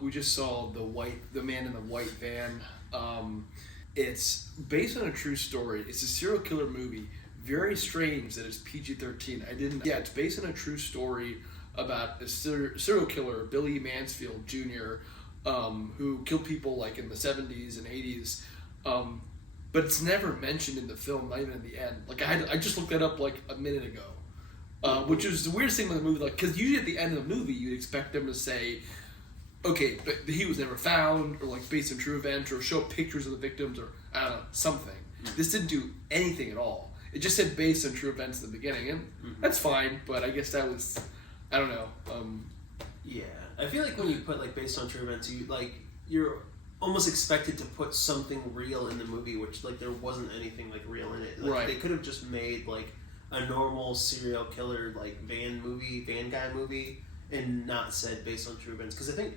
We just saw the Man in the White Van. It's based on a true story. It's a serial killer movie. Very strange that it's PG-13. Yeah, it's based on a true story about a serial killer, Billy Mansfield Jr., who killed people like in the 70s and 80s. But it's never mentioned in the film, not even in the end. Like I just looked that up like a minute ago, which is the weirdest thing with the movie. Like, because usually at the end of the movie, you'd expect them to say, "Okay, but he was never found," or like based on true events, or show pictures of the victims, or I don't know, something. This didn't do anything at all. It just said based on true events in the beginning, and that's fine. But I guess that was, I don't know. Yeah, I feel like when you put like based on true events, you're almost expected to put something real in the movie, which like there wasn't anything like real in it. Like, right. They could have just made like a normal serial killer like van guy movie, and not said based on true events. Because I think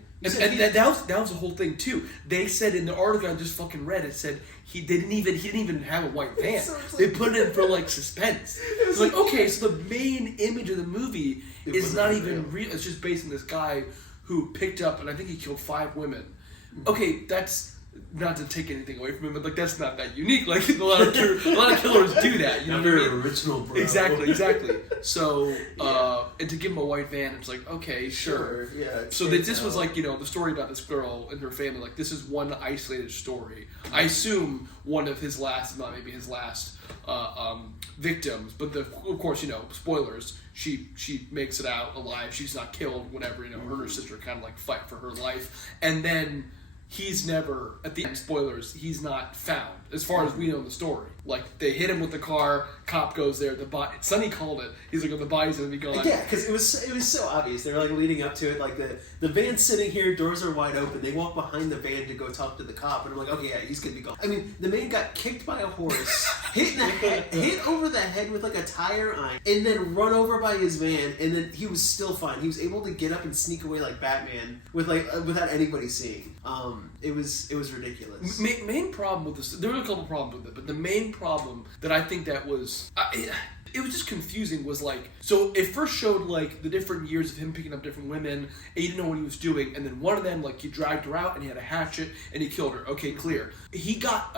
that was the whole thing too. They said in the article I just fucking read, it said he didn't even have a white van. So they put it in for like suspense. It's like, okay, so the main image of the movie is not even real. It's just based on this guy who picked up, and I think he killed 5 women. Okay, that's not to take anything away from him, but like that's not that unique. Like a lot of killers do that. You know, very what I mean? Original, bro. Exactly. So, and to give him a white van, it's like, okay, sure. Yeah. So this was like, the story about this girl and her family. Like, this is one isolated story. I assume one of his last, not maybe his last, victims. But of course, spoilers. She makes it out alive. She's not killed. Whatever. Her and her sister kind of like fight for her life, and then he's never, at the end, spoilers, he's not found, as far as we know in the story. Like, they hit him with the car, cop goes there, Sonny called it, he's like, oh, the body's gonna be gone. Yeah, because it was so obvious. They were like leading up to it, like the van's sitting here, doors are wide open, they walk behind the van to go talk to the cop, and I'm like, okay, yeah, he's gonna be gone. I mean, the man got kicked by a horse, hit over the head with like a tire iron, and then run over by his van, and then he was still fine. He was able to get up and sneak away like Batman without anybody seeing. It was ridiculous. Main problem with this, there were a couple problems with it, but the main problem that I think that was, it was just confusing, was like, so it first showed like the different years of him picking up different women, and you didn't know what he was doing, and then one of them, like, he dragged her out and he had a hatchet and he killed her. Okay, clear. He got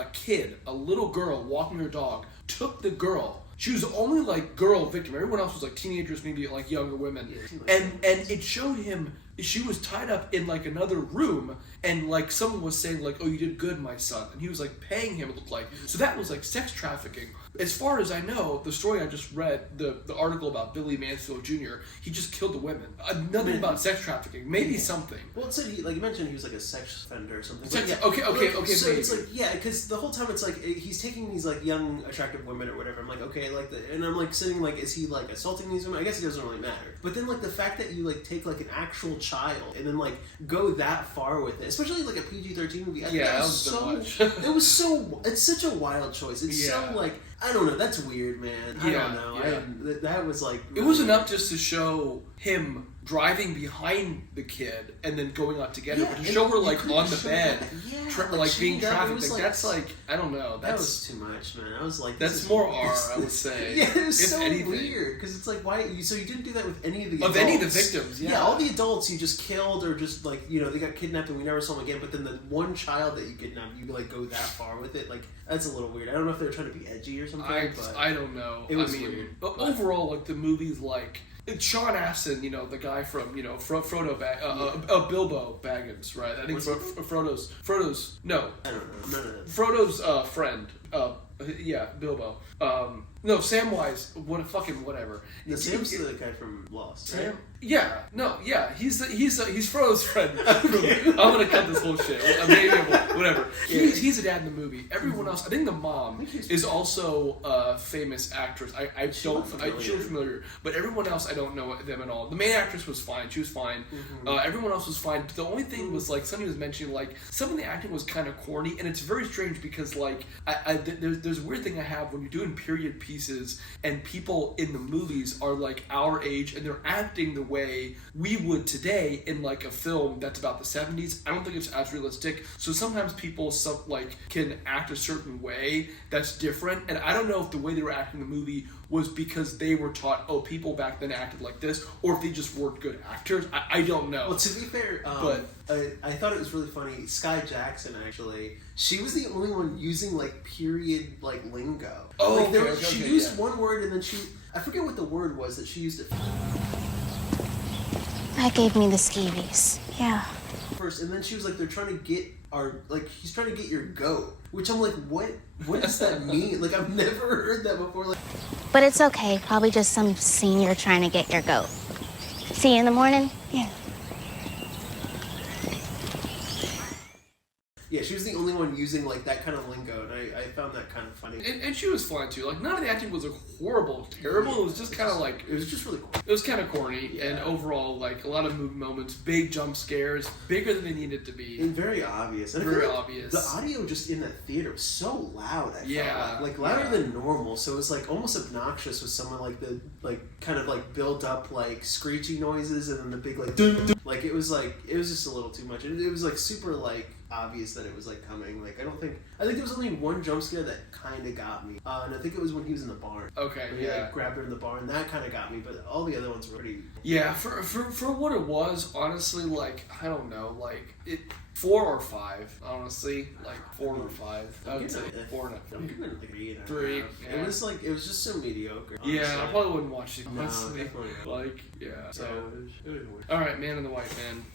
a little girl walking her dog, took the girl. She was the only like girl victim. Everyone else was like teenagers, maybe like younger women. Yeah, and it showed him, she was tied up in like another room, and like someone was saying like, oh, you did good, my son, and he was like paying him, it looked like. So that was like sex trafficking. As far as I know, the story I just read, the article about Billy Mansfield Jr., he just killed the women. Nothing about sex trafficking. Maybe something. Well, it said you mentioned he was like a sex offender or something. Okay. So maybe. It's like, yeah, because the whole time it's like he's taking these like young attractive women or whatever. I'm like, okay, and I'm like sitting like, is he like assaulting these women? I guess it doesn't really matter. But then like the fact that you like take like an actual child and then like go that far with it, especially like a PG-13 movie. That was so much. It's such a wild choice. It's so like, I don't know. That's weird, man. I don't know. Yeah. That was like... It was enough just to show him driving behind the kid and then going out to get her, but to show her like on the bed, like being trafficked. Like, that's like, I don't know. That was too much, man. I was like, that's more R, I would say. Yeah, it was so weird because it's like, why? So you didn't do that with any of the adults. Any of the victims? Yeah, all the adults you just killed or just like they got kidnapped and we never saw them again. But then the one child that you kidnapped, you like go that far with it. Like, that's a little weird. I don't know if they were trying to be edgy or something. I don't know. It was weird. But overall, like the movie's like. Sean Astin, the guy from, Bilbo Baggins, right? I think Frodo's, no. I don't know. None of them. Frodo's friend, Bilbo. No, Samwise, whatever. Sam's the guy from Lost, right? Sam? Yeah, no, yeah, he's Frodo's friend. I'm gonna cut this whole shit. Whatever. He's a dad in the movie. Everyone else, I think the mom is also a famous actress. She looked familiar, but everyone else I don't know them at all. The main actress was fine. She was fine. Everyone else was fine. The only thing was like Sonny was mentioning, like some of the acting was kind of corny, and it's very strange because like there's a weird thing I have when you're doing period pieces and people in the movies are like our age and they're acting the way we would today in like a film that's about the 70s. I don't think it's as realistic. So sometimes sometimes people can act a certain way that's different, and I don't know if the way they were acting in the movie was because they were taught, oh, people back then acted like this, or if they just weren't good actors. I don't know. Well, to be fair, but I thought it was really funny. Sky Jackson, actually, she was the only one using like period like lingo. Oh, like, okay, she used one word and then I forget what the word was that she used it That gave me the skeevies. Yeah. first, and then she was like, they're trying to get he's trying to get your goat, which I'm like, what does that mean? Like, I've never heard that before. Like, But it's okay. Probably just some senior trying to get your goat. See you in the morning? Yeah. yeah, she was the only one using like that kind of lingo, and I found that kind of funny. and she was fine too. Like, none of the acting was like horrible, terrible. It was just kind of like It was just really cool. it was kind of corny, and overall, like a lot of movie moments, big jump scares, bigger than they needed to be. And very obvious. And I Very feel like obvious. The audio just in that theater was so loud. I felt Yeah, like louder yeah. than normal. So it was like almost obnoxious with someone like the kind of like built up like screechy noises and then the big like dun, dun. Like it was just a little too much. And it was like super like obvious that it was like coming. Like I think there was only one jump scare that kind of got me, and I think it was when he was in the barn. Okay, When he yeah. like, grabbed her in the barn. That kind of got me, but all the other ones were pretty. Yeah, for what it was, honestly, like, I don't know, like, 4 or 5, honestly, like 4 or 5. I would say 4 and I'm giving it like 3 and a 3, half. yeah. It was just so mediocre. Yeah, honestly. I probably wouldn't watch it, No, honestly. definitely not. Like, yeah. So, it was weird. alright, Man in the White Man.